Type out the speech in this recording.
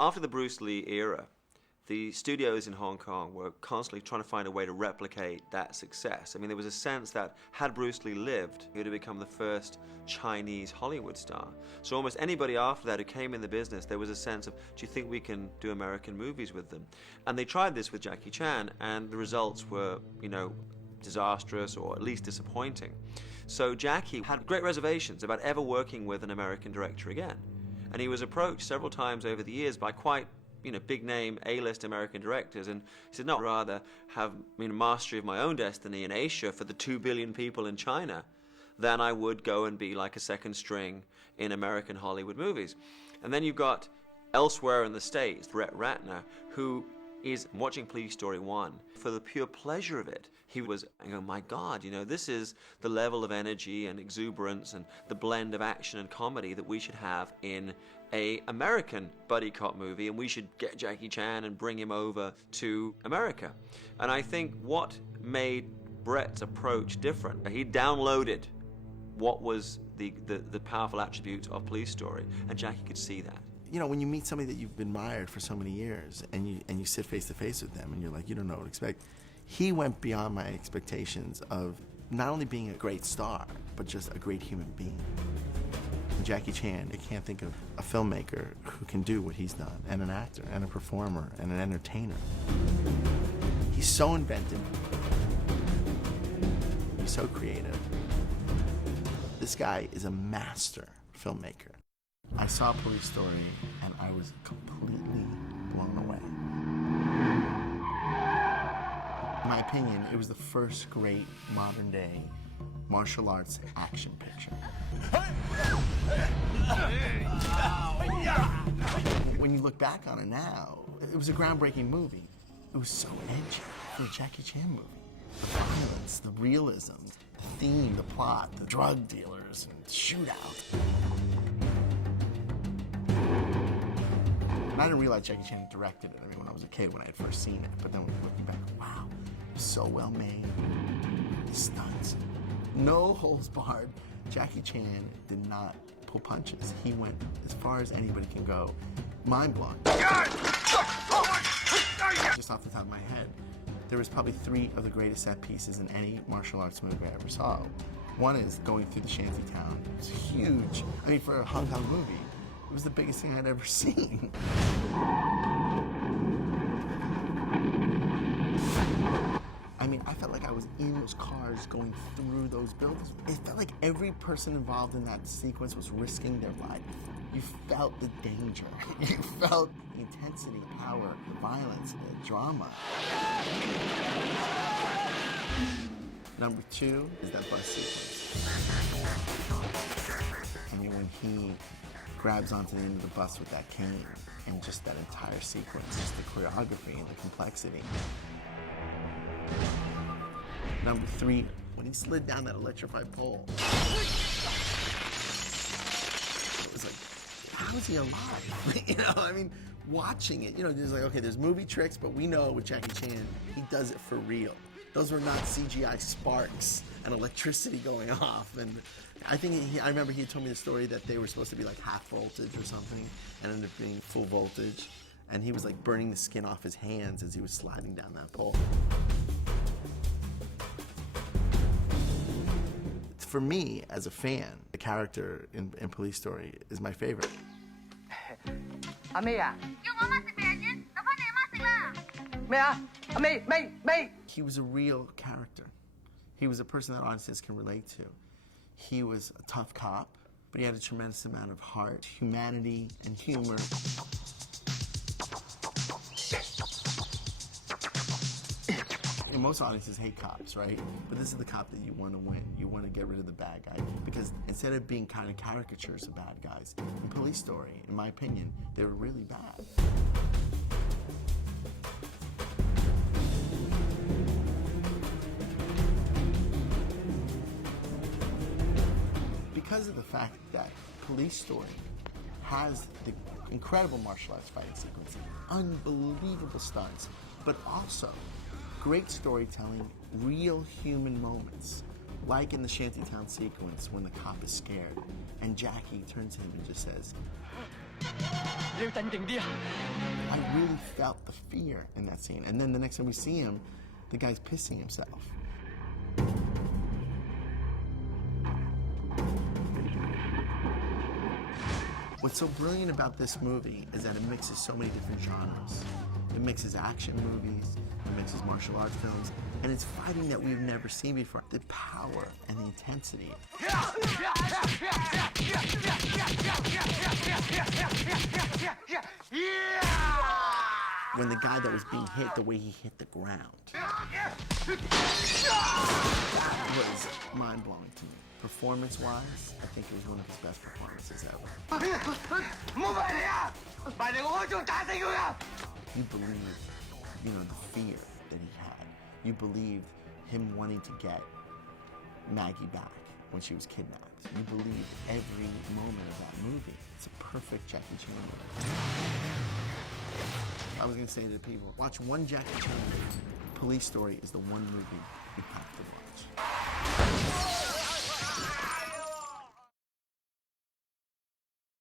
After the Bruce Lee era, the studios in Hong Kong were constantly trying to find a way to replicate that success. I mean, there was a sense that had Bruce Lee lived, he would have become the first Chinese Hollywood star. So almost anybody after that who came in the business, there was a sense of, do you think we can do American movies with them? And they tried this with Jackie Chan, and the results were, you know, disastrous or at least disappointing. So Jackie had great reservations about ever working with an American director again. And he was approached several times over the years by quite, you know, big name A-list American directors, and he said, no, I'd rather have mastery of my own destiny in Asia for the 2 billion people in China than I would go and be like a second string in American Hollywood movies. And then you've got elsewhere in the States, Brett Ratner, who is watching Police Story 1 for the pure pleasure of it. He was going, my God, you know, this is the level of energy and exuberance and the blend of action and comedy that we should have in a American buddy cop movie, and we should get Jackie Chan and bring him over to America. And I think what made Brett's approach different, he downloaded what was the powerful attributes of Police Story, and Jackie could see that. You know, when you meet somebody that you've admired for so many years, and you sit face to face with them, and you're like, you don't know what to expect. He went beyond my expectations of not only being a great star, but just a great human being. Jackie Chan, I can't think of a filmmaker who can do what he's done, and an actor, and a performer, and an entertainer. He's so inventive. He's so creative. This guy is a master filmmaker. I saw Police Story, and I was completely blown away. In my opinion, it was the first great modern-day martial arts action picture. When you look back on it now, it was a groundbreaking movie. It was so edgy for a Jackie Chan movie. The violence, the realism, the theme, the plot, the drug dealers, and shootout. And I didn't realize Jackie Chan directed it. I mean, when I was a kid, when I had first seen it. But then looking back, wow, it was so well made. The stunts. No holds barred. Jackie Chan did not pull punches. He went as far as anybody can go. Mind-blowing. Just off the top of my head, there was probably 3 of the greatest set pieces in any martial arts movie I ever saw. One is going through the shanty town. It's huge. I mean, for a Hong Kong movie, it was the biggest thing I'd ever seen. I mean, I felt like I was in those cars going through those buildings. It felt like every person involved in that sequence was risking their life. You felt the danger. You felt the intensity, the power, the violence, the drama. Number 2 is that bus sequence. I mean, when he grabs onto the end of the bus with that cane, and just that entire sequence, just the choreography and the complexity. Number 3, when he slid down that electrified pole. It was like, how is he alive? You know, I mean, watching it, you know, there's like, okay, there's movie tricks, but we know with Jackie Chan, he does it for real. Those were not CGI sparks and electricity going off. And I think I remember he told me the story that they were supposed to be like half voltage or something, and ended up being full voltage. And he was like burning the skin off his hands as he was sliding down that pole. For me, as a fan, the character in Police Story is my favorite. He was a real character. He was a person that audiences can relate to. He was a tough cop, but he had a tremendous amount of heart, humanity, and humor. And most audiences hate cops, right? But this is the cop that you want to win. You want to get rid of the bad guy. Because instead of being kind of caricatures of bad guys, in Police Story, in my opinion, they were really bad. Because of the fact that Police Story has the incredible martial arts fighting sequences, unbelievable stunts, but also great storytelling, real human moments, like in the shantytown sequence when the cop is scared and Jackie turns to him and just says, I really felt the fear in that scene. And then the next time we see him, the guy's pissing himself. What's so brilliant about this movie is that it mixes so many different genres. It mixes action movies, it mixes martial arts films, and it's fighting that we've never seen before. The power and the intensity. When the guy that was being hit, the way he hit the ground. That was mind-blowing to me. Performance-wise, I think it was one of his best performances ever. You believe, the fear that he had. You believed him wanting to get Maggie back when she was kidnapped. You believed every moment of that movie. It's a perfect Jackie Chan movie. I was gonna say to the people, watch one Jackie Chan movie. Police Story is the one movie you have to watch.